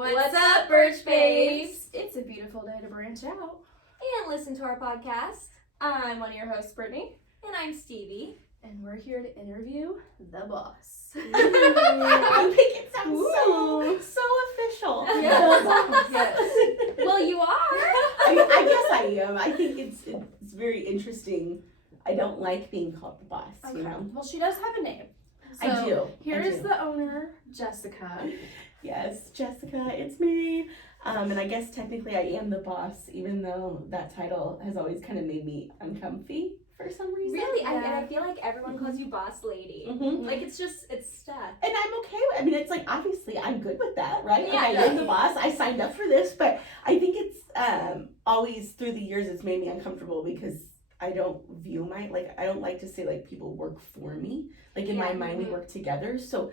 What's up, Birch Babes? It's a beautiful day to branch out and listen to our podcast. I'm one of your hosts, Brittany. And I'm Stevie. And we're here to interview the boss. I think it sounds so official. Yes. Well, you are. I guess I am. I think it's very interesting. I don't like being called the boss, Okay. you know? Well, she does have a name. I do. Here's the owner, Jessica. Yes, Jessica, it's me. And I guess technically I am the boss, even though that title has always kind of made me uncomfy for some reason. Really? Yeah. And I feel like everyone calls you boss lady. Mm-hmm. Like, it's stuck. And I'm okay with, I mean, it's like, obviously I'm good with that, right? Yeah, Like, I am the boss, I signed up for this, but I think it's always through the years it's made me uncomfortable because I don't view I don't like to say like people work for me. Like in my mind we work together. So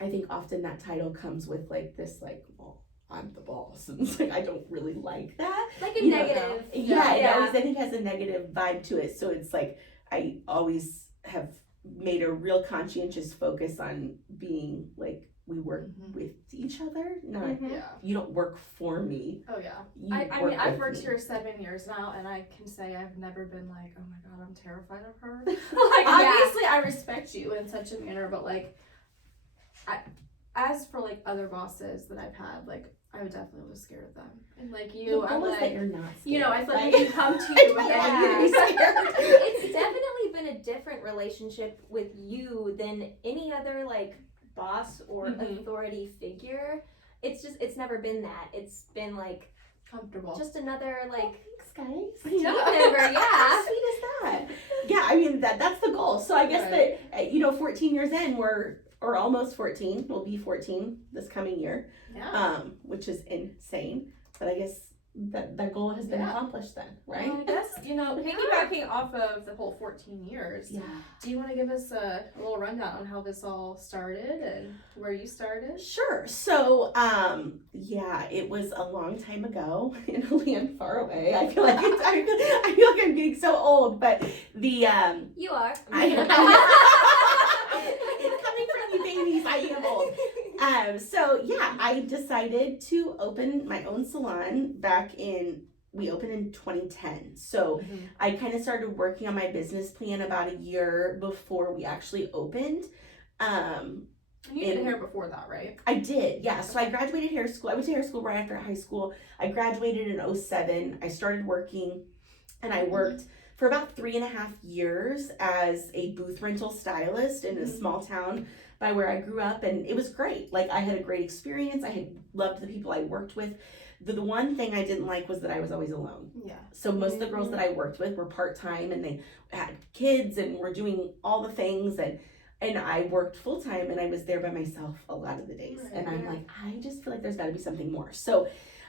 I think often that title comes with like this like, well, I'm the boss. And it's like, I don't really like that. Like a negative. Yeah, it always, I think, has a negative vibe to it. So it's like, I always have made a real conscientious focus on being like, we work with each other, not, Yeah. you don't work for me. Oh, yeah. You I work mean, I've with worked me. here 7 years now, and I can say I've never been like, oh my god, I'm terrified of her. Like, Obviously, I respect you in such a manner, but like, as for like other bosses that I've had, like, I would definitely was scared of them. And like you, I'm like, that you're not scared, you know, I feel like right? I can come to you and Yeah. be scared. It's definitely been a different relationship with you than any other, like, boss or authority figure. It's never been that. It's been, like, Comfortable. just another, like, Thanks, guys. team member, How yeah. sweet is that? Yeah, I mean, that's the goal. So I guess that, 14 years in, or almost 14, we'll be 14 this coming year, Yeah. which is insane. But I guess that goal has been accomplished then, right? Well, I guess, piggybacking off of the whole 14 years, Yeah. do you want to give us a little rundown on how this all started and where you started? Sure. So, it was a long time ago in a land far away. I feel like I feel like I'm getting so old, but the You are. coming from you babies, I am old. I decided to open my own salon we opened in 2010. So I kind of started working on my business plan about a year before we actually opened. And you did hair before that, right? I did, yeah. So I graduated hair school. I went to hair school right after high school. I graduated in 2007. I started working, and I worked for about 3.5 years as a booth rental stylist in a small town by where I grew up, and it was great. Like, I had a great experience. I had loved the people I worked with. The one thing I didn't like was that I was always alone. Yeah. So most of the girls that I worked with were part-time, and they had kids and were doing all the things, and I worked full-time, and I was there by myself a lot of the days. Right. And I'm like, I just feel like there's got to be something more. So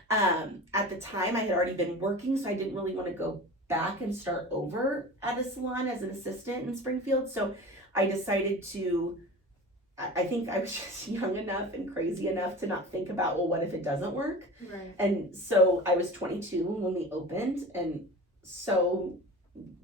at the time, I had already been working, so I didn't really want to go back and start over at a salon as an assistant in Springfield. So I decided to, I think I was just young enough and crazy enough to not think about, well, what if it doesn't work? Right. And so I was 22 when we opened, and so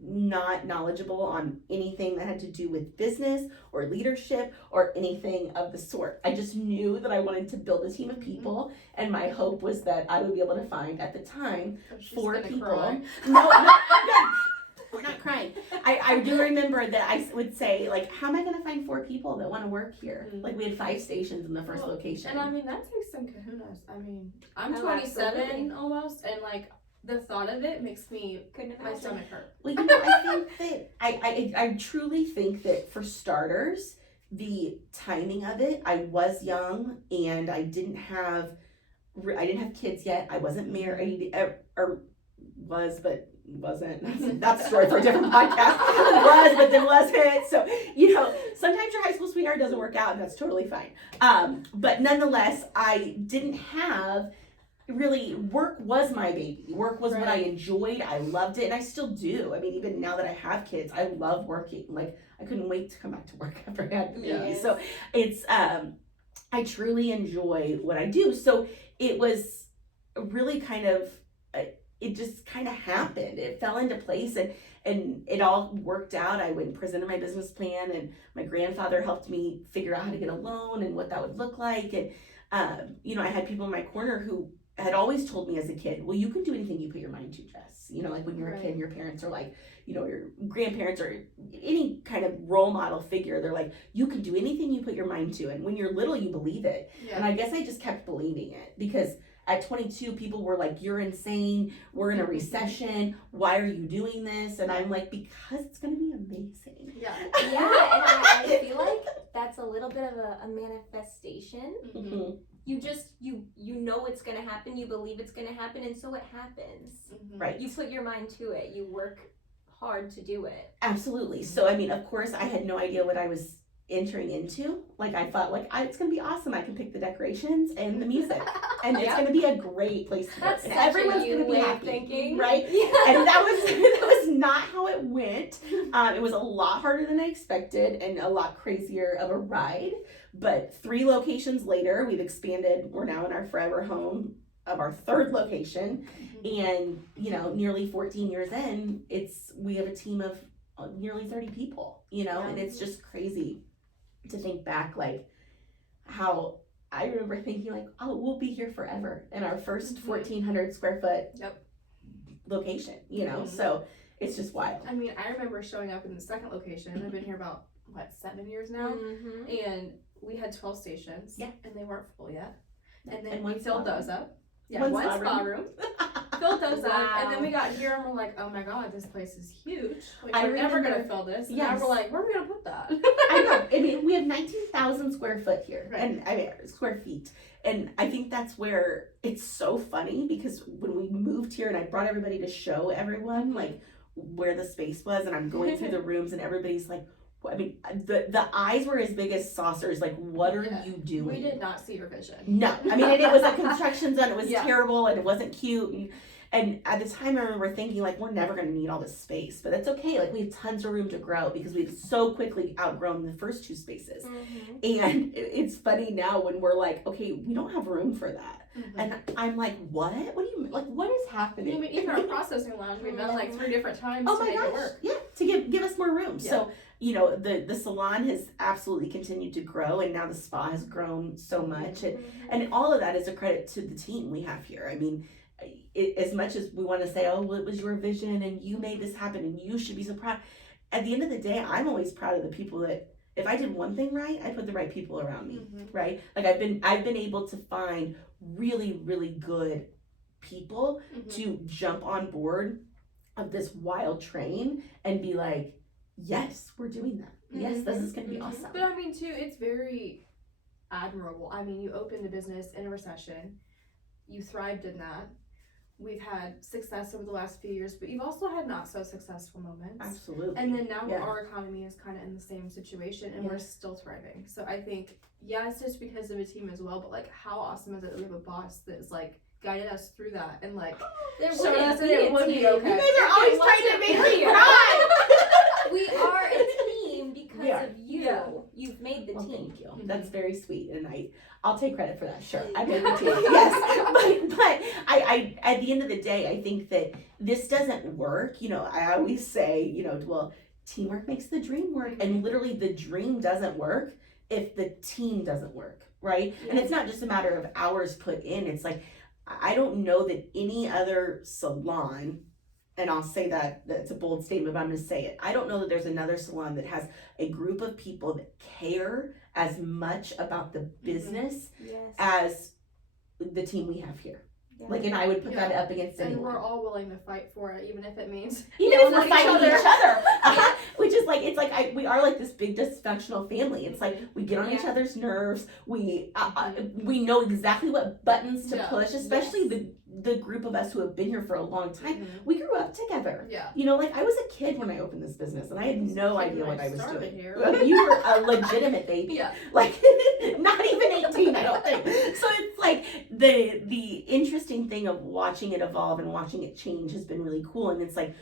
not knowledgeable on anything that had to do with business or leadership or anything of the sort. I just knew that I wanted to build a team of people, and my hope was that I would be able to find, at the time, 4 people. Cry. No, we're not crying. I do remember that I would say, like, how am I going to find 4 people that want to work here? Like, we had 5 stations in the first location. And I mean, that takes some kahunas. I mean, I'm Oh, 27 absolutely. almost, and like, the thought of it makes me, my stomach hurt. Well, I think that I truly think that for starters, the timing of it, I was young and I didn't have kids yet. I wasn't married, or was, but wasn't. That's a story for a different podcast. Was, but then wasn't. So, sometimes your high school sweetheart doesn't work out, and that's totally fine. But nonetheless, I didn't have really, work was my baby. Work was what I enjoyed. I loved it, and I still do. I mean, even now that I have kids, I love working. Like, I couldn't wait to come back to work after I had the baby. Yes. So it's I truly enjoy what I do. So it was really kind of it just kind of happened. It fell into place, and it all worked out. I went and presented my business plan, and my grandfather helped me figure out how to get a loan and what that would look like, and You know, I had people in my corner who had always told me as a kid, well, you can do anything you put your mind to, Jess. You know, like when you're a kid and your parents are like, you know, your grandparents or any kind of role model figure, they're like, you can do anything you put your mind to. And when you're little, you believe it. Yeah. And I guess I just kept believing it because at 22, people were like, you're insane. We're in a recession. Why are you doing this? And I'm like, because it's going to be amazing. Yeah. Yeah, and I feel like that's a little bit of a manifestation. Mm-hmm. You just, you know it's going to happen. You believe it's going to happen. And so it happens. Mm-hmm. Right. You put your mind to it. You work hard to do it. Absolutely. So, I mean, of course, I had no idea what I was entering into. Like, I thought, like, it's going to be awesome. I can pick the decorations and the music. And it's going to be a great place to work. That's And such everyone's a going to be way of happy. thinking. Right? Yeah. And that was not how it went. It was a lot harder than I expected and a lot crazier of a ride. But 3 locations later, we've expanded. We're now in our forever home of our 3rd location. And, you know, nearly 14 years in, we have a team of nearly 30 people, you know, and it's just crazy to think back, like, how I remember thinking, like, oh, we'll be here forever in our first 1,400 square foot location, you know, so it's just wild. I mean, I remember showing up in the 2nd location. I've been here about, 7 years now? And we had 12 stations. Yeah. And they weren't full yet. And then And we one filled spa those up. Yeah, One one spa spa room. Filled those up. And then Wow. we got here and we're like, oh my god, this place is huge. Like, I we're never remember- going to fill this. And Yes. now we're like, where are we going to put that? I know. I mean, we have 19,000 square foot here, Right. and I mean square feet, and I think that's where it's so funny because when we moved here and I brought everybody to show everyone like where the space was, and I'm going through the rooms and everybody's like, I mean, the eyes were as big as saucers. Like, what are Yeah. you doing? We did not see your vision. No, I mean, and it was a construction zone. It was Yeah. terrible, and it wasn't cute. And at the time, I remember thinking, like, we're never going to need all this space, but that's okay. Like, we have tons of room to grow because we've so quickly outgrown the first 2 spaces. And it's funny now when we're like, okay, we don't have room for that. And I'm like, what? What do you mean? Like, what is happening? I mean, even our processing lounge, we've done like 3 different times Oh to my make it gosh, work. yeah, to give us more room. Yeah. So, you know, the salon has absolutely continued to grow, and now the spa has grown so much. And all of that is a credit to the team we have here. I mean, as much as we want to say, oh, well, it was your vision and you made this happen and you should be so proud, at the end of the day, I'm always proud of the people that, if I did one thing right, I put the right people around me, right? Like, I've been able to find really, really good people to jump on board of this wild train and be like, yes, we're doing that. Yes, this is going to be awesome. But I mean, too, it's very admirable. I mean, you opened a business in a recession. You thrived in that. We've had success over the last few years, but you've also had not so successful moments. Absolutely. And then now Yeah. our economy is kind of in the same situation, and Yeah. we're still thriving. So I think, yeah, it's just because of a team as well, but like, how awesome is it that we have a boss that is like guided us through that and like There showed wouldn't us that be it a would be team. okay. You guys are always trying to make me cry. We are a team because We are. of you. Yeah. You've made the Well, team. thank you. That's very sweet, and I'll take credit for that. Sure, I made the team. Yes, but I at the end of the day, I think that this doesn't work. You know, I always say, you know, well, teamwork makes the dream work, and literally the dream doesn't work if the team doesn't work, right? Yeah. And it's not just a matter of hours put in. It's like, I don't know that any other salon, and I'll say that's a bold statement, but I'm going to say it. I don't know that there's another salon that has a group of people that care as much about the business Yes. as the team we have here. Yeah. Like, and I would put that Yeah. up against And anyone. we're all willing to fight for it, even if it means Even yelling if we're at fighting other. each other. Which is like, it's like, we are like this big dysfunctional family. It's like, we get on each Yeah. other's nerves. We know exactly what buttons to Yeah. push, especially the group of us who have been here for a long time. We grew up together. Yeah. You know, like, I was a kid when I opened this business, and I had no Kid idea when what I was started doing. here. You were a legitimate baby. Yeah. Like, not even 18, I don't think. So it's like, the interesting thing of watching it evolve and watching it change has been really cool. And it's like,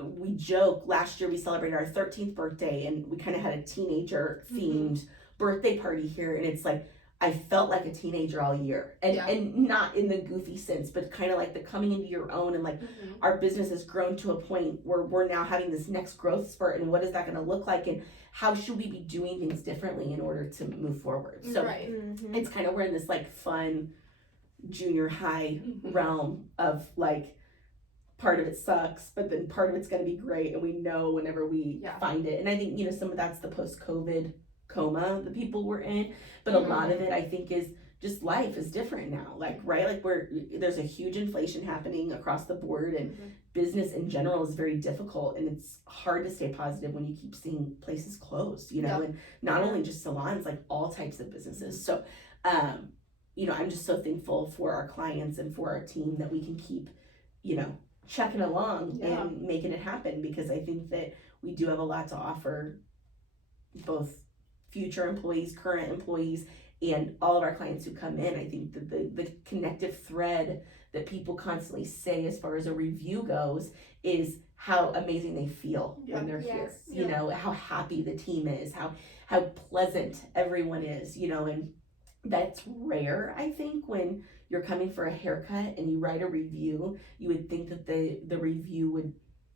we joke, last year we celebrated our 13th birthday, and we kind of had a teenager themed birthday party here, and it's like, I felt like a teenager all year, and not in the goofy sense, but kind of like the coming into your own, and like our business has grown to a point where we're now having this next growth spurt, and what is that going to look like, and how should we be doing things differently in order to move forward? So it's kind of, we're in this like fun junior high realm of like, part of it sucks, but then part of it's going to be great, and we know whenever we find it. And I think, you know, some of that's the post-COVID coma the people were in, but a lot of it I think is just life is different now, like, right, like there's a huge inflation happening across the board, and business in general is very difficult, and it's hard to stay positive when you keep seeing places closed, you know, and not only just salons, like all types of businesses. So you know, I'm just so thankful for our clients and for our team that we can keep, you know, chucking along and making it happen, because I think that we do have a lot to offer both future employees, current employees, and all of our clients who come in. I think that the connective thread that people constantly say as far as a review goes is how amazing they feel when they're here. You know, how happy the team is, how pleasant everyone is, you know, and that's rare, I think, when you're coming for a haircut and you write a review. You would think that the review would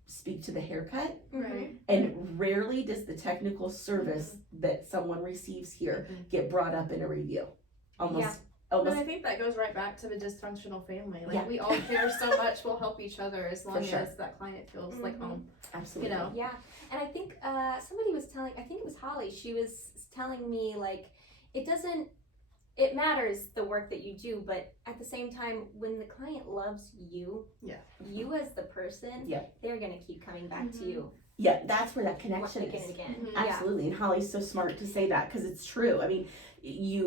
speak to the haircut, and rarely does the technical service that someone receives here get brought up in a review. Almost. And I think that goes right back to the dysfunctional family. Like we all care so much, we'll help each other as long as that client feels like home. Absolutely. You know? Yeah. And I think somebody was telling, I think it was Holly, she was telling me like, it matters the work that you do, but at the same time, when the client loves you, you as the person, they're gonna keep coming back to you. Yeah, that's where that connection is. Again. Absolutely, and Holly's so smart to say that, because it's true. I mean,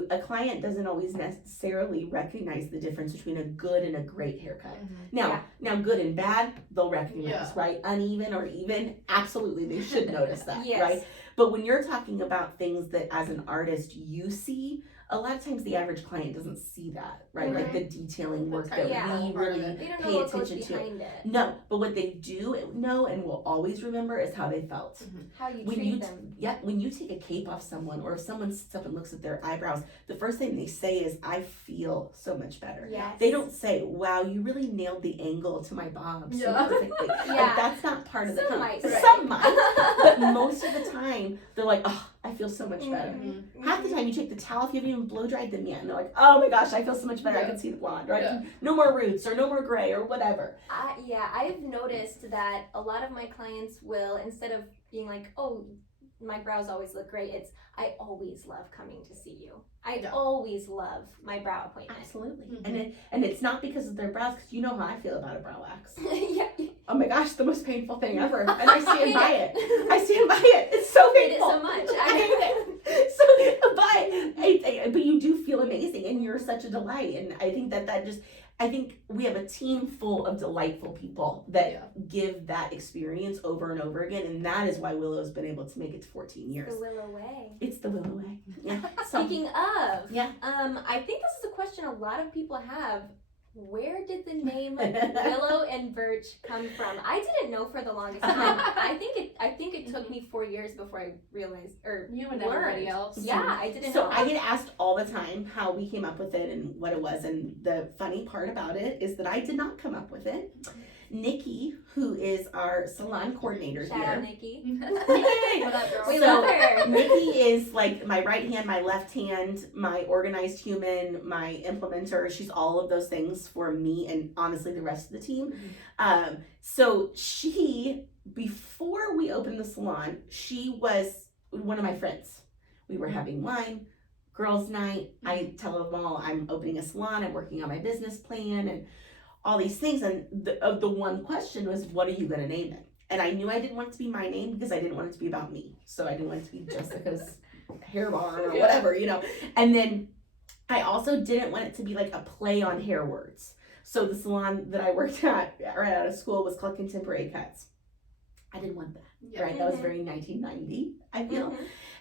a client doesn't always necessarily recognize the difference between a good and a great haircut. Now good and bad, they'll recognize, right? Uneven or even, absolutely, they should notice that, right? But when you're talking about things that as an artist you see, a lot of times the average client doesn't see that, right? Like the detailing work that we really pay attention to. No, but what they do know and will always remember is how they felt. How you treat them. Yeah, when you take a cape off someone, or if someone sits up and looks at their eyebrows, the first thing they say is, I feel so much better. They don't say, wow, you really nailed the angle to my bob so perfectly. Like, that's not part of the conversation. Some might, but most of the time, they're like, oh, I feel so much better. Half the time you take the towel off, you haven't even blow dried them yet, and they're like, oh my gosh, I feel so much better. I can see the blonde, right? No more roots or no more gray or whatever. I've noticed that a lot of my clients will, instead of being like, oh, my brows always look great, it's, I always love coming to see you. I always love my brow appointment. Absolutely. And it's not because of their brows, because you know how I feel about a brow wax. Oh my gosh, the most painful thing ever. And I stand by it. I stand by it. It's so painful. I hate it so much. I hate it. But you do feel amazing, and you're such a delight. And I think I think we have a team full of delightful people that give that experience over and over again, and that is why Willow's been able to make it to 14 years. The Willow way. It's the Willow way. Yeah. Speaking of, I think this is a question a lot of people have. Where did the name Willow and Birch come from? I didn't know for the longest time. I think it took me 4 years before I realized, or you and everybody else. Yeah, I didn't know. So I get asked all the time how we came up with it and what it was, and the funny part about it is that I did not come up with it. Nikki, who is our salon coordinator Shout here. out, Nikki. Hey, what up, girl? We so love her. Nikki is like my right hand, my left hand, my organized human, my implementer. She's all of those things for me and honestly the rest of the team. So she, before we opened the salon, she was one of my friends. We were having wine, girls' night. I tell them all I'm opening a salon, I'm working on my business plan, and all these things, and the one question was, what are you going to name it? And I knew I didn't want it to be my name because I didn't want it to be about me. So I didn't want it to be Jessica's hair barn or whatever, you know. And then I also didn't want it to be like a play on hair words. So the salon that I worked at right out of school was called Contemporary Cuts. I didn't want that, right? That was very 1990, I feel.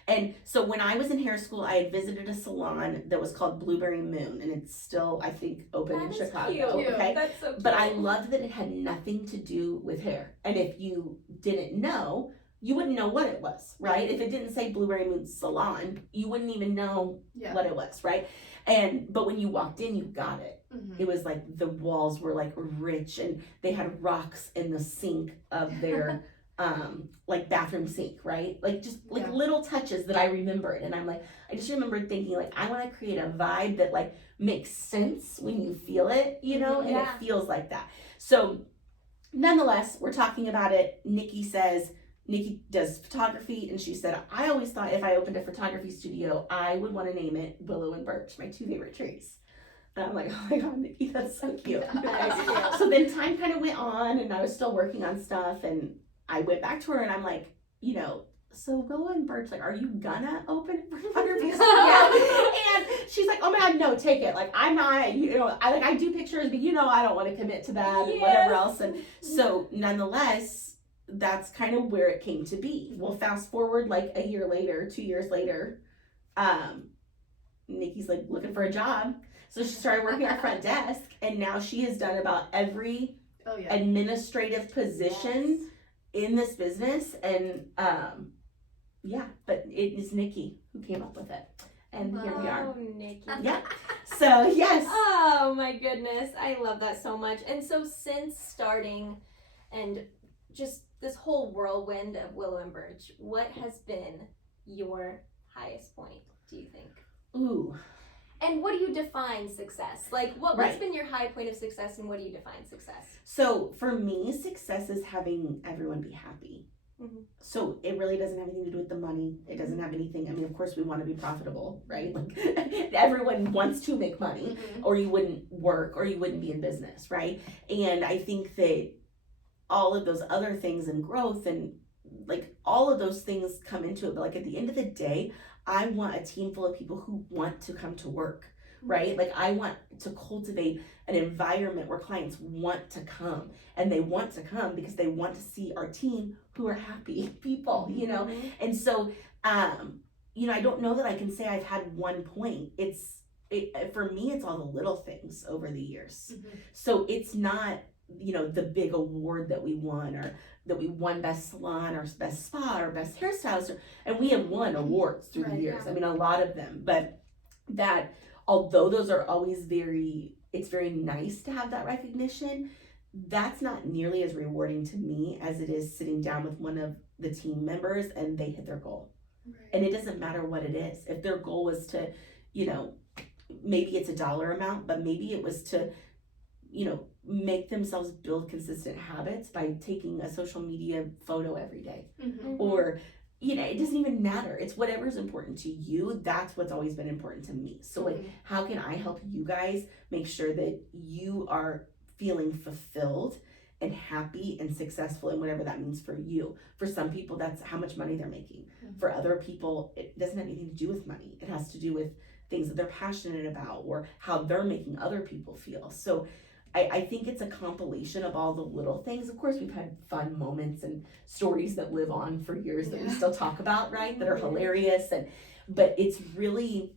And so when I was in hair school, I had visited a salon that was called Blueberry Moon, and it's still, I think, open in Chicago. Cute. Okay, that's so cute. But I loved that it had nothing to do with hair. And if you didn't know, you wouldn't know what it was, right? If it didn't say Blueberry Moon Salon, you wouldn't even know Yeah. what it was, right? But when you walked in, you got it. Mm-hmm. It was like the walls were like rich, and they had rocks in the sink of their like bathroom sink, right? Like just like Yeah. little touches that I remembered. And I'm like, I just remembered thinking like, I want to create a vibe that like makes sense when you feel it, you know, and Yeah. it feels like that. So nonetheless, we're talking about it. Nikki does photography, and she said, I always thought if I opened a photography studio, I would want to name it Willow and Birch, my 2 favorite trees. And I'm like, oh my God, Nikki, that's so cute. That's cute. So then time kind of went on, and I was still working on stuff, and I went back to her, and I'm like, you know, so Willow and Birch, like, are you gonna open a photography studio? And she's like, oh my God, no, take it. Like, I'm not, you know, I do pictures, but you know, I don't want to commit to that and whatever else. And so nonetheless, that's kind of where it came to be. Well, fast forward like a year later, 2 years later, Nikki's like looking for a job. So she started working at front desk, and now she has done about every administrative position in this business. And but it is Nikki who came up with it. And here we are. Oh, Nikki. Yeah. So yes. Oh my goodness. I love that so much. And so since starting and just this whole whirlwind of Willow and Birch, what has been your highest point, do you think? Ooh. And what do you define success? Like, what's Right. been your high point of success, and what do you define success? So for me, success is having everyone be happy. Mhm. So it really doesn't have anything to do with the money. It doesn't have anything. I mean, of course, we want to be profitable, right? Like everyone wants to make money, Mm-hmm. or you wouldn't work, or you wouldn't be in business, right? And I think that all of those other things and growth and like all of those things come into it. But like at the end of the day, I want a team full of people who want to come to work, right? Like I want to cultivate an environment where clients want to come, and they want to come because they want to see our team who are happy people, you know? Mhm. And so, you know, I don't know that I can say I've had one point. For me, it's all the little things over the years. Mm-hmm. So it's not, you know, the big award that we won, or that we won best salon or best spa or best hairstylist, and we have won awards through the Right, years. yeah. I mean, a lot of them, but that although those are always it's very nice to have that recognition, that's not nearly as rewarding to me as it is sitting down with one of the team members and they hit their goal. Right. And it doesn't matter what it is. If their goal was to, you know, maybe it's a dollar amount, but maybe it was to, you know, make themselves build consistent habits by taking a social media photo every day. Mm-hmm. Or, you know, it doesn't even matter. It's whatever's important to you. That's what's always been important to me. So like, how can I help you guys make sure that you are feeling fulfilled and happy and successful in whatever that means for you? For some people, that's how much money they're making. Mhm. For other people, it doesn't have anything to do with money. It has to do with things that they're passionate about or how they're making other people feel. So I think it's a compilation of all the little things. Of course, we've had fun moments and stories that live on for years that we Yeah. still talk about, right? That are Mhm. hilarious. But it's really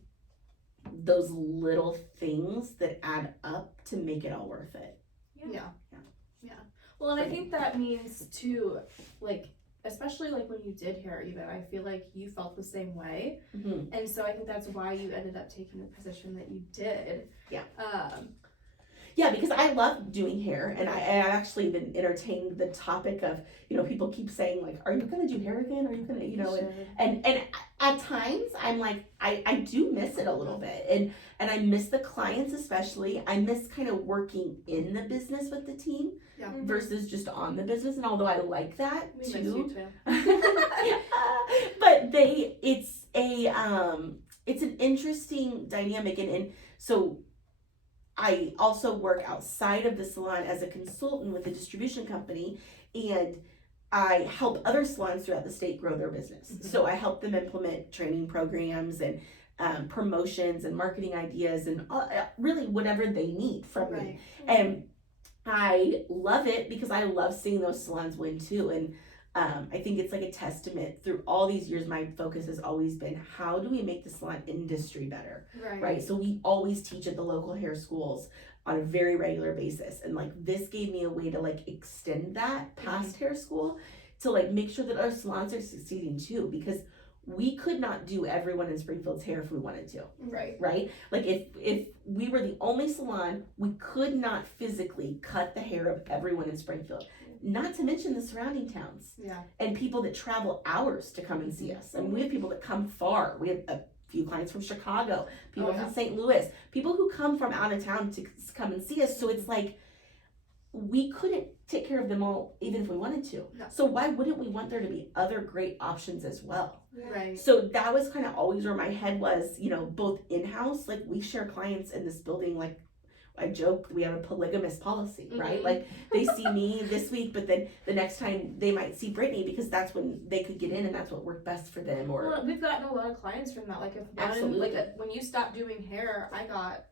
those little things that add up to make it all worth it. Yeah. Yeah. Yeah. Well, and I think that means too, like, especially like when you did hair, even, I feel like you felt the same way. Mm-hmm. And so I think that's why you ended up taking the position that you did. Yeah. Yeah, because I love doing hair, and I actually been entertained the topic of, you know, people keep saying like, are you gonna do hair again? Are you gonna, you know, and at times I'm like, I do miss it a little bit, and I miss the clients especially. I miss kind of working in the business with the team Yeah. versus just on the business, and although I like that We miss too, you too. but it's an interesting dynamic, and so I also work outside of the salon as a consultant with a distribution company, and I help other salons throughout the state grow their business. Mhm. So I help them implement training programs and promotions and marketing ideas and really whatever they need from me. Right. And I love it because I love seeing those salons win too. And I think it's like a testament through all these years. My focus has always been, how do we make the salon industry better? Right. So we always teach at the local hair schools on a very regular basis. And like, this gave me a way to like extend that past hair school to like make sure that our salons are succeeding too, because we could not do everyone in Springfield's hair if we wanted to, Right. right? Like if we were the only salon, we could not physically cut the hair of everyone in Springfield. Not to mention the surrounding towns. Yeah. And people that travel hours to come and see us. And we have people that come far. We have a few clients from Chicago, people from St. Louis, people who come from out of town to come and see us. So it's like, we couldn't take care of them all even if we wanted to. No. So why wouldn't we want there to be other great options as well? Right. So that was kind of always where my head was, you know, both in-house, like we share clients in this building, like I joke, we have a polygamous policy, right? Mhm. Like they see me this week, but then the next time they might see Britney because that's when they could get in and that's what worked best for them. Or Well, we've gotten a lot of clients from that. Like if Absolutely. when you stopped doing hair, I got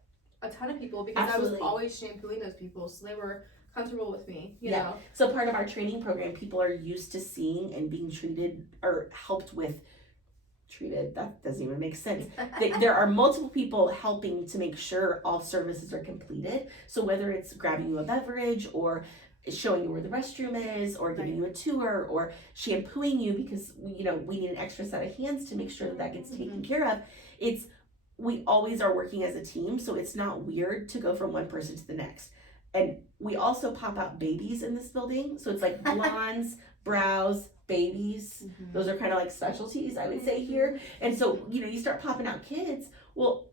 a ton of people because Absolutely. I was always shampooing those people, so they were comfortable with me. You Yeah. know. So part of our training program, people are used to seeing and being treated or helped with treated. That doesn't even make sense. There are multiple people helping to make sure all services are completed. So whether it's grabbing you a beverage or showing you where the restroom is or giving you a tour or shampooing you because you know we need an extra set of hands to make sure that that gets taken care of. We always are working as a team, so it's not weird to go from one person to the next. And we also pop out babies in this building. So it's like blondes, brows, babies. Mhm. Those are kind of like specialties, I would say here. And so, you know, you start popping out kids. Well,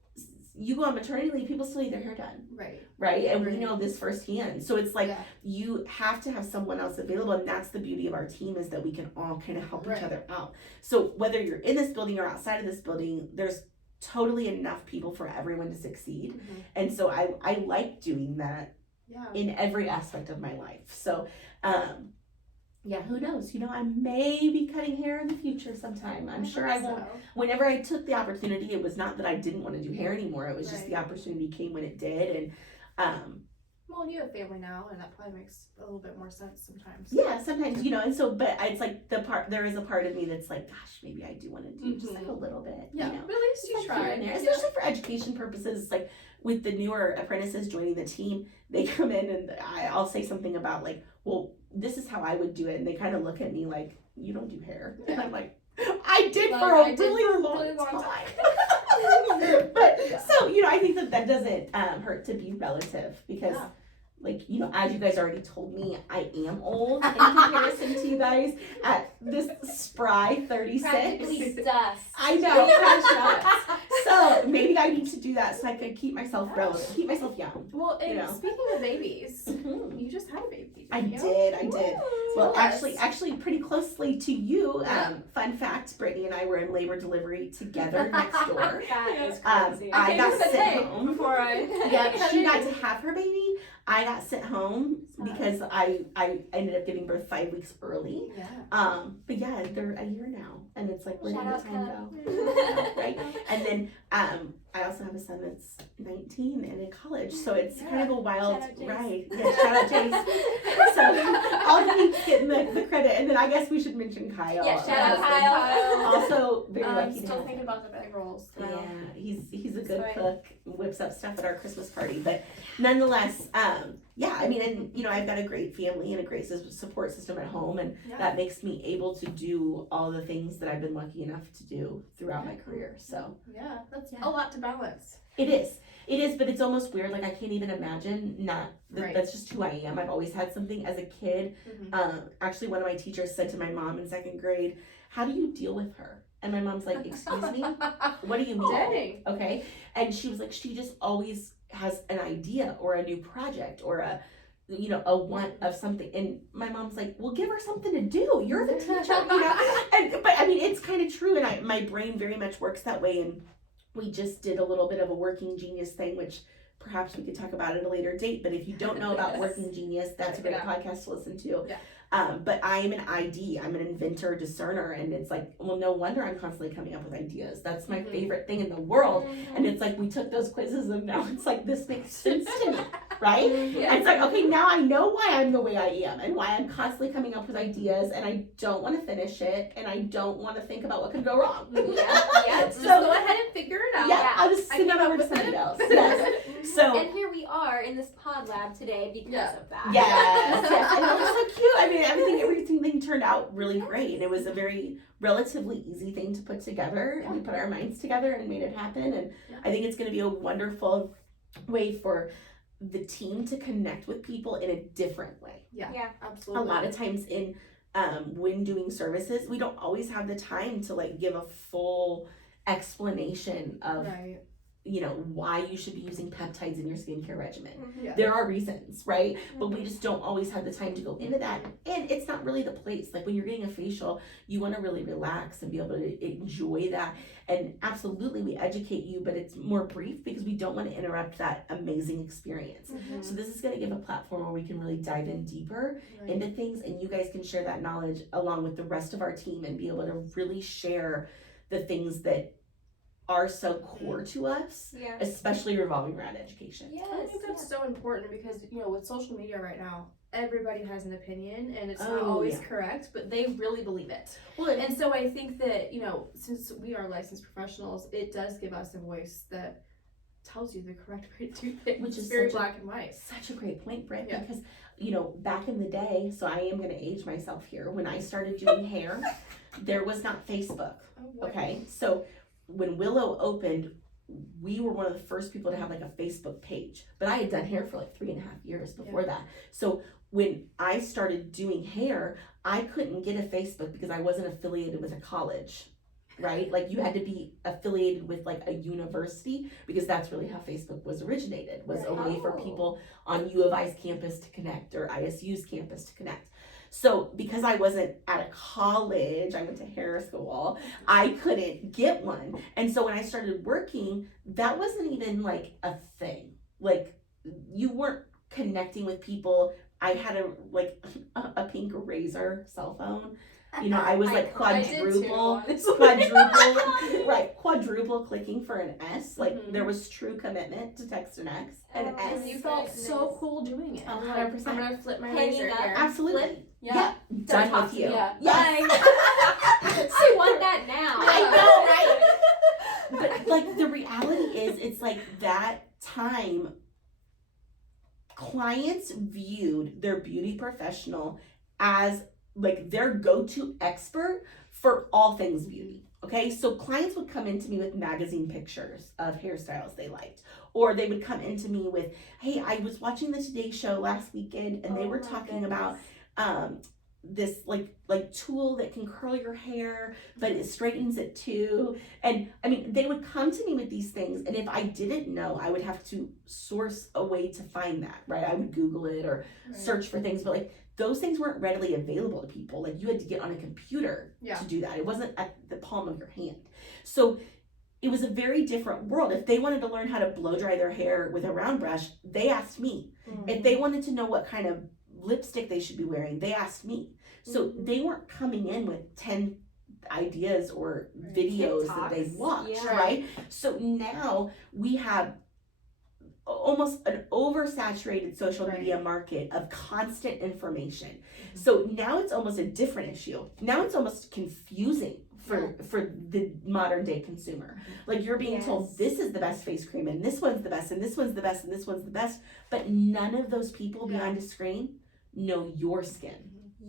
you go on maternity leave, people still need their hair done, Right. right? And we Right. know this firsthand. So it's like Yeah. you have to have someone else available. And that's the beauty of our team is that we can all kind of help Right. each other out. So whether you're in this building or outside of this building, there's totally enough people for everyone to succeed. Mhm. And so I like doing that Yeah. in every aspect of my life. So, yeah, who knows? You know, I may be cutting hair in the future sometime. I'm sure I won't. So. Whenever I took the opportunity, it was not that I didn't want to do hair anymore. It was just Right. the opportunity came when it did. And, Well, you have family now, and that probably makes a little bit more sense sometimes. yeah, sometimes, you know, and so, but it's like there is a part of me that's like, gosh, maybe I do want to do just like a little bit, Yeah, you know. but at least Just you like try. here and there, Yeah. especially for education purposes. Like with the newer apprentices joining the team, they come in and I'll say something about like, well, this is how I would do it, and they kind of look at me like, you don't do hair, and Yeah. I'm like, I did Well, for I a did really for a long really long time. time. But Yeah. so you know, I think that doesn't hurt to be relative because. Yeah. Like, you know, as you guys already told me, I am old in comparison to you guys at this spry 36. Practically dust. I know, catch So maybe I need to do that so I could keep myself relevant, keep myself young. Well, and You know. speaking of babies, Mhm. you just had a baby. I didn't you? did. Well, Tell us. actually, pretty closely to you. Yeah. Fun fact: Brittany and I were in labor delivery together next door. That is Um, crazy. I got gave her the sent tape home. before I. Yeah, she got to have her baby. I got sent home because I ended up giving birth 5 weeks early. Yeah. But yeah, they're a year now, and it's like where did Shout the out, time Kat. go? Right? And then I also have a son that's 19 and in college, so it's kind of a wild Shout out, Jace. ride. Yeah, shout out Jace. So I'll keep getting the credit, and then I guess we should mention Kyle. Yeah, shout out Kyle. Kyle. Also very I'm lucky to still have thinking him. about the egg rolls. So. Yeah, he's a It's good fine. cook. Whips up stuff at our Christmas party, but nonetheless, yeah. I mean, and you know, I've got a great family and a great support system at home, and Yeah. that makes me able to do all the things that I've been lucky enough to do throughout my career. So Yeah, that's Yeah. a lot to balance. it is, but it's almost weird. Like I can't even imagine not. Right. That's just who I am. I've always had something as a kid. Mm-hmm. Actually, one of my teachers said to my mom in second grade, "How do you deal with her?" And my mom's like, "Excuse me, what do you mean?" Dang. Okay. And she was like, she just always has an idea or a new project or a want of something. And my mom's like, well, give her something to do. You're the teacher, you know? But I mean, it's kind of true. And my brain very much works that way. And we just did a little bit of a working genius thing, which perhaps we could talk about at a later date. But if you don't know about Yes. working genius, that's a great podcast to listen to. Yeah. But I am an ID. I'm an inventor, discerner, and it's like, well, no wonder I'm constantly coming up with ideas. That's my Mhm. favorite thing in the world. And it's like we took those quizzes, and now it's like this makes sense to me. right? Yeah. And it's like, okay, now I know why I'm the way I am and why I'm constantly coming up with ideas and I don't want to finish it and I don't want to think about what could go wrong. Yeah. Just go ahead and figure it out. Yeah, I'll just I send came it up over to with somebody it. else. Yes. So And here we are in this pod lab today because of that. yes, yes. And it was so cute. I mean, everything turned out really great. And it was a very relatively easy thing to put together. Yeah. We put our minds together and made it happen. And Yeah. I think it's going to be a wonderful way for the team to connect with people in a different way. Yeah, Yeah. absolutely. A lot of times in when doing services, we don't always have the time to like give a full explanation of Right. you know why you should be using peptides in your skincare regimen. Yeah. There are reasons, right? But we just don't always have the time to go into that. And it's not really the place. Like when you're getting a facial, you want to really relax and be able to enjoy that. And absolutely, we educate you, but it's more brief because we don't want to interrupt that amazing experience. Mhm. So this is going to give a platform where we can really dive in deeper Right. into things, and you guys can share that knowledge along with the rest of our team and be able to really share the things that are so core to us, Yeah. especially revolving around education. Yes. I think that's so important because, you know, with social media right now, everybody has an opinion and it's not Oh, always yeah. correct, but they really believe it. Well, And so I think that, you know, since we are licensed professionals, it does give us a voice that tells you the correct way to do things. Which is very such a- black and white. such a great point, Britt, Yeah. because you know, back in the day, so I am going to age myself here. When I started doing hair, there was not Facebook. Oh, boy. Okay, so when Willow opened, we were one of the first people to have like a Facebook page. But I had done hair for like 3.5 years before that. So when I started doing hair, I couldn't get a Facebook because I wasn't affiliated with a college. Right? Like you had to be affiliated with like a university because that's really how Facebook was originated, was a way for Oh. people on U of I's campus to connect or ISU's campus to connect. So because I wasn't at a college, I went to hair school, I couldn't get one. And so when I started working, that wasn't even like a thing. Like you weren't connecting with people. I had a pink razor cell phone. You know, I was like I did too once. quadruple clicking for an S. Like Mhm. there was true commitment to text an X, an Oh, S. And you felt so cool doing it. I'm like, 100%. I'm gonna flip my Hanging razor up. here. Absolutely. Flip. Yeah. Done Talk with to you. me. Yeah. Yes. I want that now. I know, right? But like the reality is, it's like that time clients viewed their beauty professional as like their go-to expert for all things beauty. Okay, so clients would come into me with magazine pictures of hairstyles they liked, or they would come into me with, hey, I was watching the Today Show last weekend and they were talking about this like tool that can curl your hair but it straightens it too. And I mean, they would come to me with these things, and if I didn't know, I would have to source a way to find that, right? I would Google it or search for things, but like those things weren't readily available to people. Like you had to get on a computer to do that. It wasn't at the palm of your hand. So it was a very different world. If they wanted to learn how to blow dry their hair with a round brush, they asked me. If they wanted to know what kind of lipstick they should be wearing, they asked me. So they weren't coming in with 10 ideas or videos that they TikToks. watched, Yeah. right? So now we have almost an oversaturated social media market of constant information. So now it's almost a different issue. Now it's almost confusing for the modern day consumer. Like you're being told this is the best face cream and this one's the best and this one's the best and this one's the best, but none of those people behind a screen know your skin.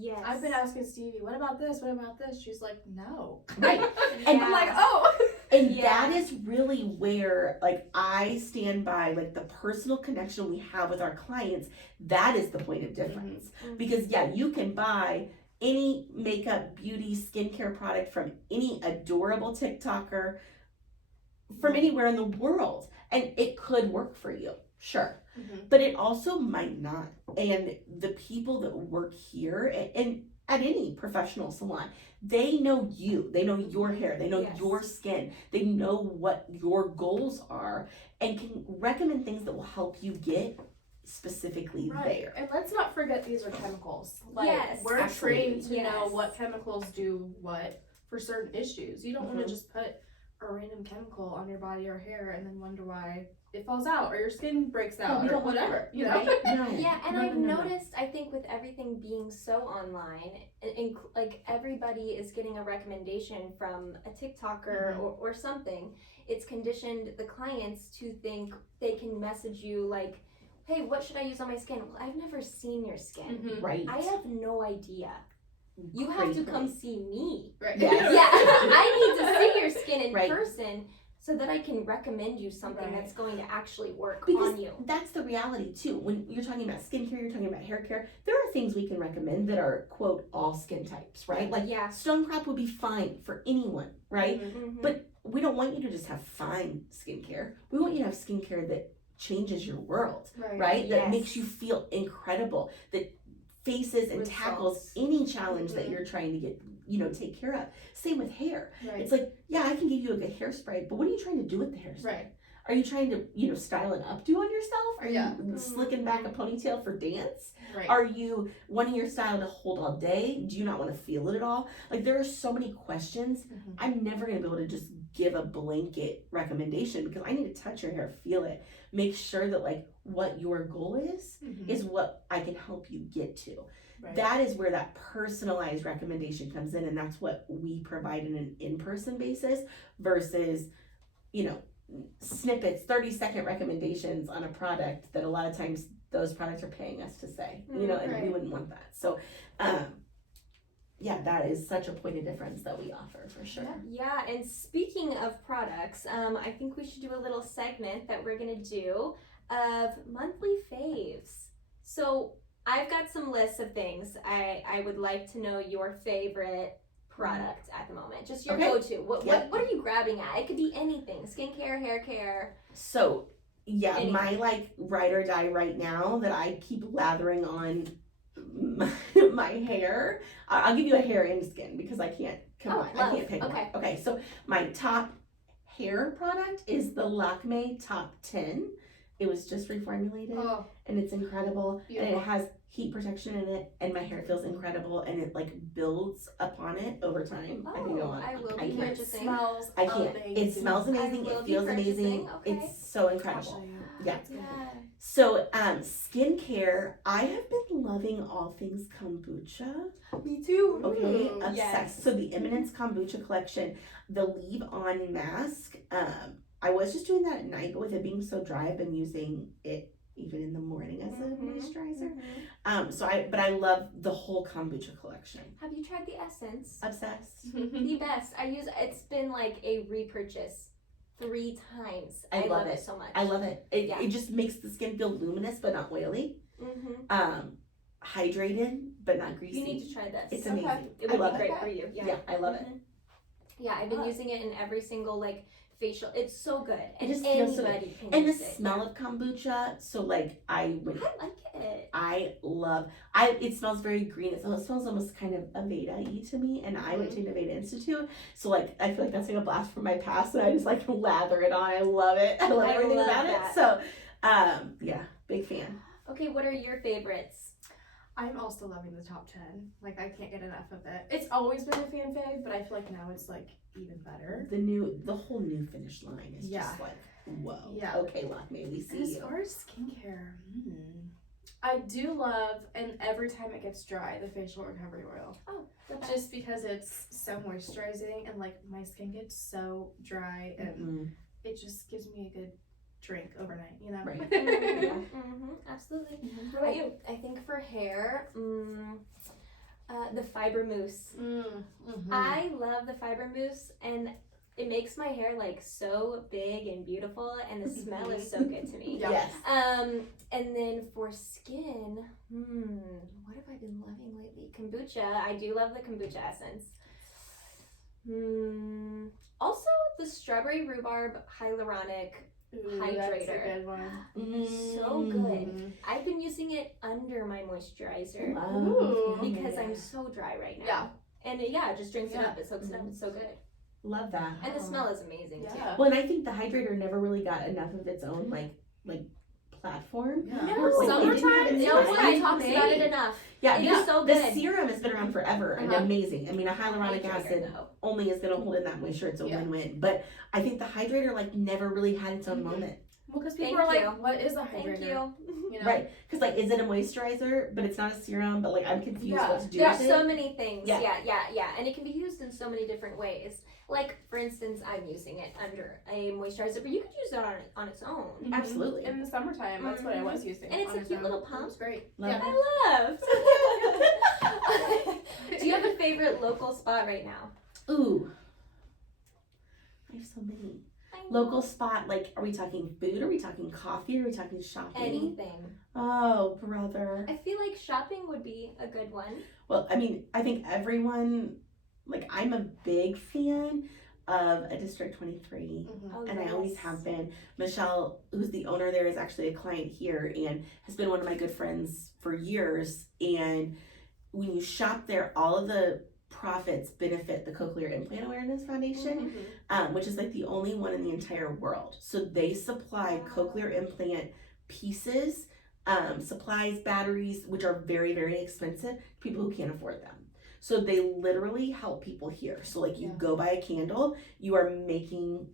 Yes. I've been asking Stevie, what about this? What about this? She's like, no. Right. And I'm like, oh. And that is really where like I stand by like the personal connection we have with our clients. That is the point of difference. Because you can buy any makeup, beauty, skincare product from any adorable TikToker from anywhere in the world, and it could work for you, sure. But it also might not. And the people that work here and at any professional salon, they know you, they know your hair, they know your skin, they know what your goals are and can recommend things that will help you get specifically there. And let's not forget these are chemicals. Like we're absolutely. trained to know what chemicals do what for certain issues. You don't want to just put a random chemical on your body or hair and then wonder why it falls out or your skin breaks out we or don't want whatever, you know? Right? No. Yeah, and No, I've no, no, no. noticed, I think with everything being so online, like everybody is getting a recommendation from a TikToker or something. It's conditioned the clients to think they can message you like, hey, what should I use on my skin? Well, I've never seen your skin. Right. I have no idea. You have to come see me. Right. Yes. Yeah, I need to see your skin in Right. person so that I can recommend you something Right. that's going to actually work Because on you. that's the reality too. When you're talking about skincare, you're talking about hair care, there are things we can recommend that are, quote, all skin types, right? Like Yeah. stone crop would be fine for anyone, right? Mhm. But we don't want you to just have fine skincare. We want you to have skincare that changes your world, right? That Yes. makes you feel incredible, that faces and tackles Results. any challenge that Mhm. you're trying to get, take care of. Same with hair. Right. It's like, yeah, I can give you a good hairspray, but what are you trying to do with the hairspray? Right. Are you trying to, style an updo on yourself? Are Yeah. you slicking back a ponytail for dance? Right. Are you wanting your style to hold all day? Do you not want to feel it at all? Like, there are so many questions. Mhm. I'm never going to be able to just give a blanket recommendation because I need to touch your hair, feel it, make sure that, like, what your goal is what I can help you get to. Right. That is where that personalized recommendation comes in, and that's what we provide in an in-person basis versus, snippets, 30-second recommendations on a product that a lot of times those products are paying us to say, and we Right. wouldn't want that. So, that is such a point of difference that we offer for sure. Yeah, and speaking of products, I think we should do a little segment that we're gonna do of monthly faves. So I've got some lists of things. I would like to know your favorite product at the moment. Just your Okay. go-to. What Yep. what are you grabbing at? It could be anything. Skincare, hair care. So, yeah, Anyway. my like ride or die right now that I keep lathering on my hair. I'll give you a hair and skin because I can't combine. I love. can't pick Okay. one. Okay, so my top hair product is the Lakme Top 10. It was just reformulated Oh, and it's incredible. And beautiful. it has heat protection in it and my hair feels incredible and it like builds upon it over time. I can go on. I will I be can't. purchasing. Smells I can't. It amazing. smells amazing. I will It be feels purchasing, amazing. okay. It's so I'll incredible. show you. Yeah. It's good. Yeah. So, skincare, I have been loving all things kombucha. Me too. Okay, Ooh. obsessed. yes. So the Eminence kombucha collection, the leave on mask. I was just doing that at night, but with it being so dry, I've been using it even in the morning as a moisturizer. But I love the whole kombucha collection. Have you tried the essence? Obsessed. The best. It's been like a repurchase 3 times. I love it. so much. I love it. It Yeah. it just makes the skin feel luminous but not oily. Mm-hmm. Hydrated but not greasy. You need to try this. It's Okay. amazing. It I would love be it. great for you. Yeah. Yeah, I love it. Mhm. Yeah, I've been using it in every single like facial. It's so good, and just feels so good. anybody can And the use it. smell of kombucha, so like I would I like it. I love it smells very green. It smells almost kind of Aveda-y to me, and I went to an Aveda Institute, so like I feel like that's like a blast from my past, and I just like lather it on. I love it. I love I everything love about that. it. So, yeah, big fan. Okay, what are your favorites? I'm also loving the top 10. Like, I can't get enough of it. It's always been a fan fave, but I feel like now it's like even better. The whole new finish line is Yeah. just like whoa. Yeah. Okay, Lakme, we see And as you. far as skincare, I do love, and every time it gets dry, the facial recovery oil. Oh, the best. Just because it's so moisturizing and like my skin gets so dry and Mhm. it just gives me a good drink overnight, you know? Right. Absolutely. Mhm. What about you? I think for hair, the fiber mousse. I love the fiber mousse, and it makes my hair like so big and beautiful, and the smell is so good to me. Yeah. Yes. And then for skin, what have I been loving lately? Kombucha. I do love the kombucha essence. Also the strawberry rhubarb hyaluronic. Ooh, that's a Hydrator. good one. So good. I've been using it under my moisturizer Love. because Yeah. I'm so dry right now. Yeah. And it just drinks it Yeah. up. It soaks it up. It's so good. Love that. And the smell is amazing Yeah. Well, and I think the hydrator never really got enough of its own like platform. Yeah. No, Like, Summertime, it didn't have its No own- one talks about it enough. Yeah, It because is so the good. serum has been around forever and Uh-huh. amazing. I mean, a hyaluronic Hydrator, acid though. only is going to hold in that moisture. It's a Yeah. win-win. But I think the hydrator like never really had its own Mhm. moment. Well, because people Thank are you. like, what is a Thank hydrator? you. You know? Right, because like, is it a moisturizer? But it's not a serum. But like, I'm confused Yeah. what to do There's with so it. many things. Yeah. Yeah. And it can be used in so many different ways. Like, for instance, I'm using it under a moisturizer, but you could use it on its own. Mhm. Absolutely. In the summertime, that's what I was using. And it's on a its cute own. little It pump. was great. Love Yeah. I love. Do you have a favorite local spot right now? Ooh, I have so many. Local spot, like, are we talking food? Are we talking coffee? Are we talking shopping? Anything. Oh, brother. I feel like shopping would be a good one. Well, I mean, I think everyone, like, I'm a big fan of a District 23. Mhm. Oh, And I always yes. have been. Michelle, who's the owner there, is actually a client here and has been one of my good friends for years. And when you shop there, all of the profits benefit the Cochlear Implant Awareness Foundation, Mhm. which is like the only one in the entire world. So they supply Wow. cochlear implant pieces, supplies, batteries, which are very, very expensive to people who can't afford them. So they literally help people here. So like, you Yeah. go buy a candle, you are making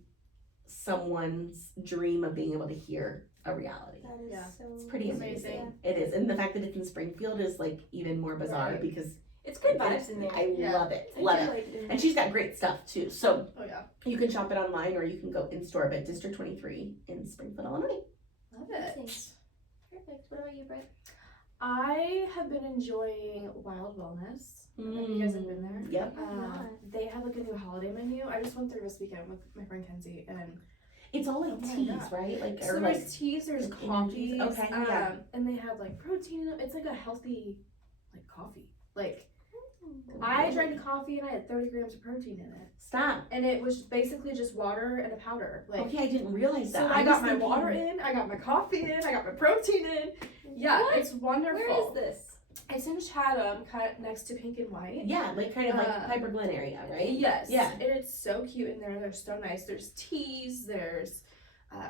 someone's dream of being able to hear a reality. That is Yeah. so It's pretty Amazing. amazing. It is. And the fact that it's in Springfield is like even more bizarre Right. because It's good vibes in there. I Yeah. love it. I Love feel it. like in And she's got great stuff too. So Oh yeah. you can shop it online or you can go in store, but District 23 in Springfield, Illinois. Love Amazing. it. Perfect. What about you, Britt? I have been enjoying Wild Wellness. I don't know if you guys have been there. Yep. have not. They have like a new holiday menu. I just went there this weekend with my friend Kenzie, and It's all like Oh my teas, God. right? Like so or there's like teas, there's like coffees, energies. Okay, yeah. and they have like protein in it. It's like a healthy, like coffee. Like I drank the coffee and I had 30 grams of protein in it, Stop. and it was basically just water and a powder. Like Okay, I didn't realize that. so, I got was my water thinking- in, I got my coffee in, I got my protein in. Yeah, What? it's wonderful. Where is this? It's in Chatham, kind of next to Pink and White. Yeah, like kind of like Uh, Piper Glen area, right? Yes. Yeah. And it's so cute in there. They're so nice. There's teas, there's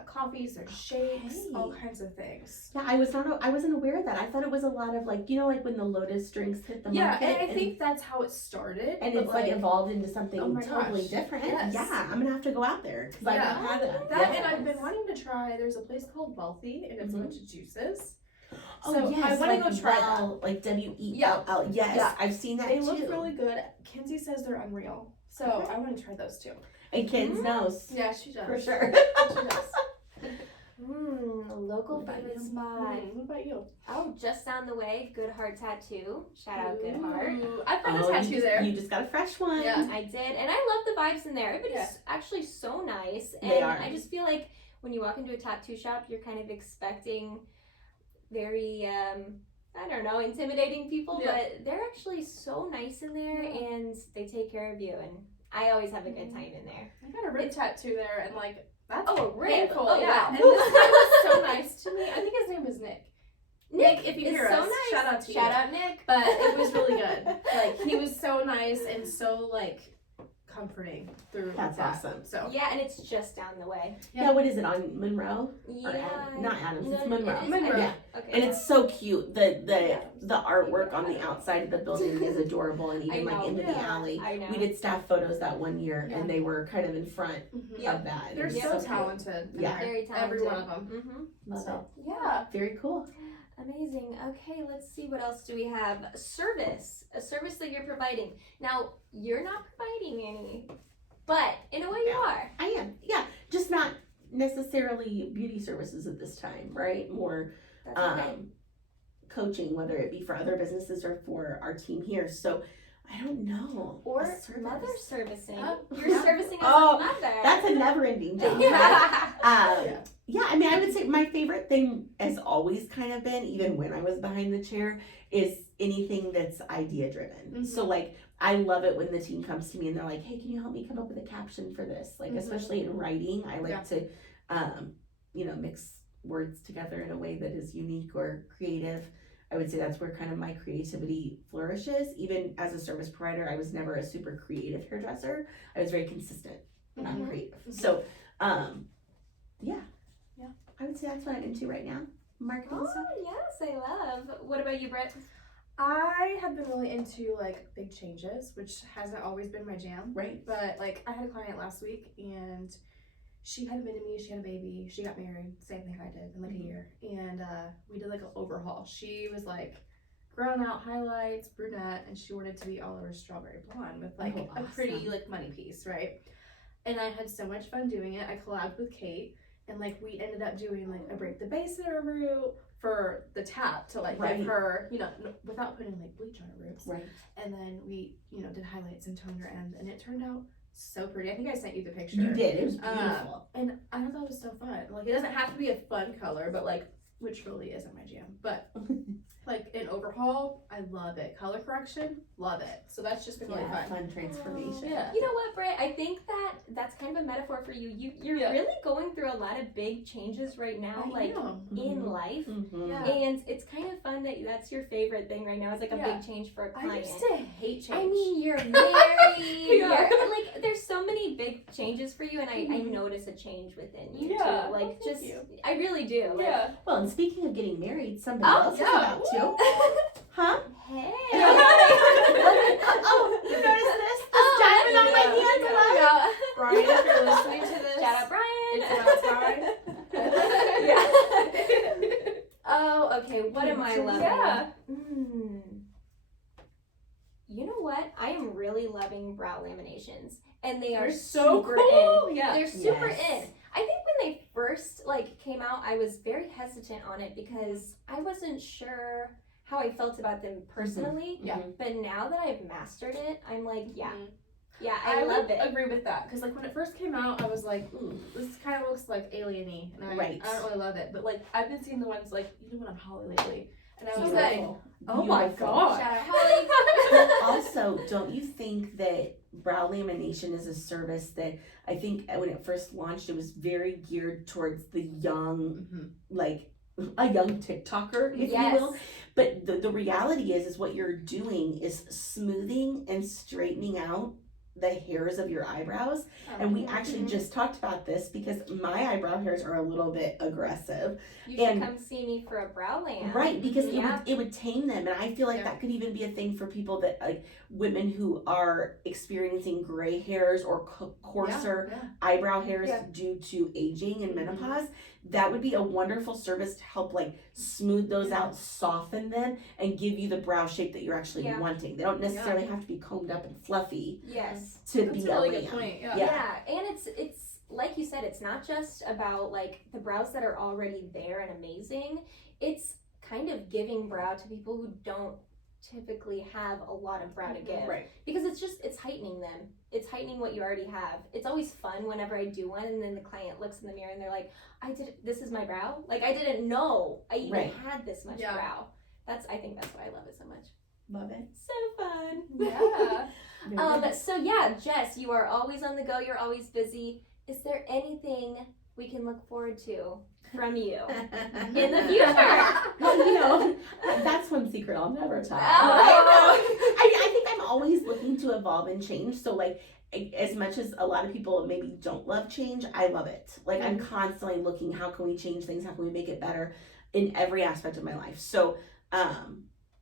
coffees, there's shakes, all Okay. kinds of things. Yeah, I wasn't aware of that. I thought it was a lot of like, you know, like when the Lotus drinks hit the Yeah, market. and I think that's how it started. and but, it's like evolved into something oh my totally gosh, different. yes. Yeah, I'm gonna have to go out there because I've Yeah. not had that. that, Yeah. and I've been wanting to try. There's a place called Wealthy, and it's a Mhm. bunch of juices. Oh So yes, I want to like go try well, like WELL. Yeah. Yes, Yeah. I've seen that They too. look really good. Kinsey says they're unreal, so Okay. I want to try those too. And Kids knows Yeah, she does. for sure. She does. Local What about favorite you? spot. What about you? Oh, just down the way, Good Heart Tattoo. Shout out Good Heart. Ooh, I've got a Oh, tattoo you there. You just got a fresh one. Yeah. I did, and I love the vibes in there. Everybody's Yeah. actually so nice, and They are. I just feel like when you walk into a tattoo shop, you're kind of expecting very, I don't know, intimidating people, Yeah. but they're actually so nice in there, Yeah. and they take care of you, and I always have a good time in there. I got a rib tattoo there, and like that's Oh, a rib. painful. Oh, yeah, wow. and this guy was so nice to me. I think his name was Nick. Nick, if you is hear so us, nice. shout out to Shout you. out Nick. But it was really good. Like he was so nice and so like comforting through That's that. awesome. So Yeah, and it's just down the way. Yeah, what is it on Monroe? Yeah, Not Adams, it's no, Monroe. it is Monroe. Adams. Yeah. Okay. And it's so cute. The Yeah. artwork on the outside of the building is adorable, and I even like know. into the Yeah. alley. I know. We did staff photos that one year, Yeah. and they were kind of in front mhm. of that. and They're it was so cute. talented. Yeah. Very talented. Every one of them. Mm-hmm. Love So, it. yeah. Very cool. Amazing. Okay, let's see what else do we have. Service. A service that you're providing. Now, you're not providing any, but in a way you are. I am. Yeah, just not necessarily beauty services at this time, right? More That's okay. coaching, whether it be for other businesses or for our team here. So I don't know. Or A service. mother servicing. Oh, You're yeah. servicing as Oh, a mother. That's a never-ending job. Right? Yeah. Yeah, I mean, I would say my favorite thing has always kind of been, even when I was behind the chair, is anything that's idea driven. Mhm. So, like, I love it when the team comes to me and they're like, hey, can you help me come up with a caption for this? Like, Mhm. especially in writing, I like Yeah. to, mix words together in a way that is unique or creative. I would say that's where kind of my creativity flourishes. Even as a service provider, I was never a super creative hairdresser. I was very consistent, not Mhm. creative. Mhm. So, yeah. Yeah. I would say that's what I'm into right now. Marketing Oh, stuff. yes, I love. What about you, Britt? I have been really into like big changes, which hasn't always been my jam. Right. But like I had a client last week and she had a mini-me, she had a baby, she got married, same thing I did in like a year. And we did like an overhaul. She was like grown out highlights, brunette, and she wanted to be all over strawberry blonde with like a pretty like money piece, right? And I had so much fun doing it. I collabed with Kate, and like we ended up doing like a break the base in her root for the tap to like give her, you know, without putting like bleach on her roots. Right. And then we, you know, did highlights and toned her end, and it turned out so pretty. I think I sent you the picture. You did. It was beautiful. And I thought it was so fun. Like, it doesn't have to be a fun color, but like, which really isn't my jam. But like an overhaul, I love it. Color correction, love it. So that's just been really fun. Transformation. Yeah. You know what, Britt? I think that's kind of a metaphor for you. You're really going through a lot of big changes right now, in life. Mm-hmm. Yeah. And it's kind of fun that that's your favorite thing right now. It's like a big change for a client. I used to hate change. I mean, you're married. You're, like, there's so many big changes for you, and I notice a change within you too. Like, I really do. Like, Well, and speaking of getting married, somebody else is about to. Huh? Hey. Oh, you noticed this? This diamond on my hand. Brian, if you're listening to this, shout out Brian. It's about time. Oh, okay. What am I loving? Yeah. You know what? I am really loving brow laminations, and they are so super cool. in. Yeah. They're super in. I think when they first came out, I was very hesitant on it because I wasn't sure how I felt about them personally. Yeah. But now that I've mastered it, I'm like, I love it. I agree with that, because like when it first came out, I was like, ooh, this kind of looks like alien-y, and I don't really love it. But like I've been seeing the ones like even one on Holly lately, and I was like, oh my god. Shout out Holly. Also, don't you think that brow lamination is a service that I think when it first launched, it was very geared towards the young, like a young TikToker, if you will. But the reality is what you're doing is smoothing and straightening out the hairs of your eyebrows. And we actually just talked about this because my eyebrow hairs are a little bit aggressive. You should come see me for a brow lamp. Right, because it would tame them. And I feel like that could even be a thing for people that, like women who are experiencing gray hairs or coarser eyebrow hairs due to aging and menopause. That would be a wonderful service to help like smooth those out, soften them, and give you the brow shape that you're actually wanting. They don't necessarily have to be combed up and fluffy. Yes. To be a really good point. Yeah, and it's like you said, it's not just about like the brows that are already there and amazing. It's kind of giving brow to people who don't typically have a lot of brow to give. Right. Because it's heightening them. It's heightening what you already have. It's always fun whenever I do one and then the client looks in the mirror and they're like, this is my brow? Like I didn't know I even had this much brow. I think that's why I love it so much. Love it. So fun. Yeah. So yeah, Jess, you are always on the go. You're always busy. Is there anything we can look forward to from you in the future? Well, that's one secret I'll never tell. I think I'm always looking to evolve and change. So like, as much as a lot of people maybe don't love change, I love it. Like I'm constantly looking, how can we change things? How can we make it better in every aspect of my life? So,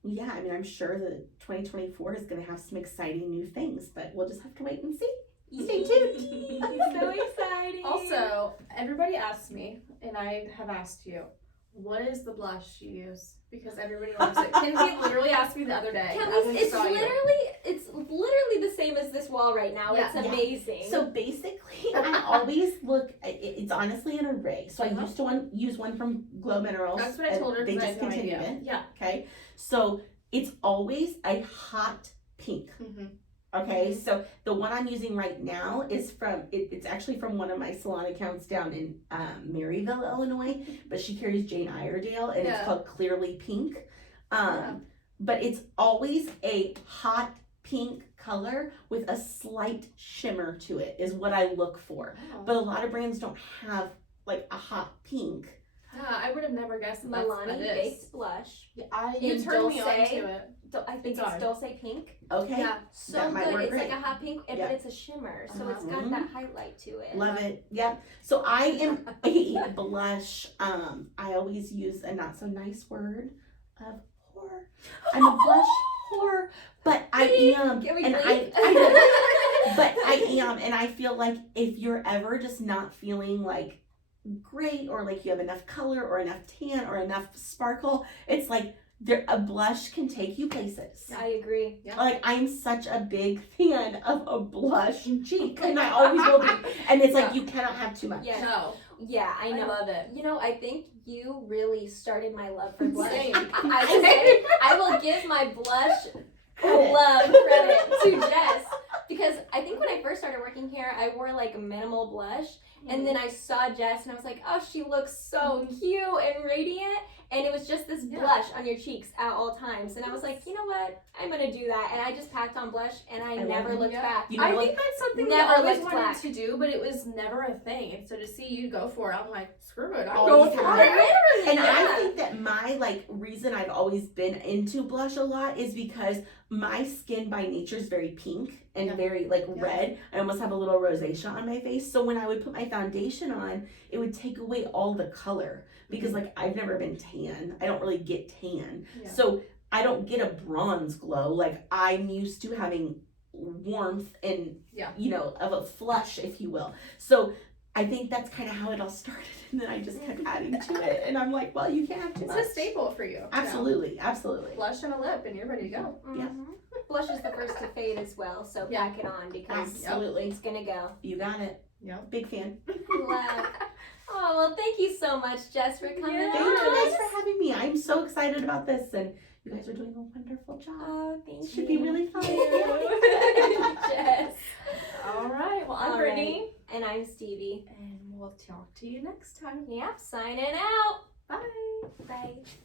yeah, I mean, I'm sure that 2024 is going to have some exciting new things, but we'll just have to wait and see. Stay tuned. So exciting. Also, everybody asks me, and I have asked you, what is the blush you use? Because everybody loves it. Kenzie literally asked me the other day. It's literally the same as this wall right now. Yeah. It's amazing. So basically, I always look. It's honestly an array. So I used to use one from Glow Minerals. That's what I told her. They discontinued it. Yeah. Okay. So it's always a hot pink. Okay, so the one I'm using right now is it's actually from one of my salon accounts down in Maryville, Illinois, but she carries Jane Iredale, and it's called Clearly Pink. But it's always a hot pink color with a slight shimmer to it is what I look for. But a lot of brands don't have like a hot pink. I would have never guessed Milani Baked Blush. You turned me on to it. I think it's Dulce Pink. Okay. Yeah, so good. It's great. like a hot pink, but it's a shimmer, so it's got that highlight to it. Love it. Yep. So I am a blush. I always use a not so nice word of whore. I'm a blush whore, but I am, Can we and leave? but I am, and I feel like if you're ever just not feeling like great, or like you have enough color or enough tan or enough sparkle, it's like a blush can take you places. I agree. Yeah. Like, I'm such a big fan of a blush cheek, and I always will be. And it's like, you cannot have too much. Yeah. No. Yeah, I know. love it. You know, I think you really started my love for blush. Same. I will give my blush Credit. love credit to Jess, because I think when I first started working here, I wore like minimal blush, and then I saw Jess and I was like, oh, she looks so cute and radiant, and it was just this blush on your cheeks at all times, and I was like, you know what, I'm gonna do that, and I just packed on blush, and I never looked back. You know, I like, think that's something never I always looked wanted back. to do, but it was never a thing. And so to see you go for it, I'm like, screw it, I'm Always going for have it. it. And I Yeah. think that my like reason I've always been into blush a lot is because my skin by nature is very pink and Yeah. very like Yeah. red. I almost have a little rosacea on my face. So when I would put my foundation on, it would take away all the color, because like I've never been tan. I don't really get tan. Yeah. So I don't get a bronze glow. Like, I'm used to having warmth and you know, of a flush, if you will. So I think that's kind of how it all started, and then I just kept adding to it, and I'm like, well, you can't have too It's much. a staple for you. Absolutely, absolutely. Blush and a lip, and you're ready to go. Yeah. Blush is the first to fade as well, so Yeah. pack it on because Absolutely. it's gonna go. You got it. Yep. Big fan. Love. Oh, well, thank you so much, Jess, for coming Yeah. Thank you on. guys for having me. I'm so excited about this, and you guys are doing a wonderful job. Oh, thank It you. should be really fun. Jess. All right. Well, I'm All Brittany. And I'm Stevie. And we'll talk to you next time. Yep, signing out. Bye. Bye.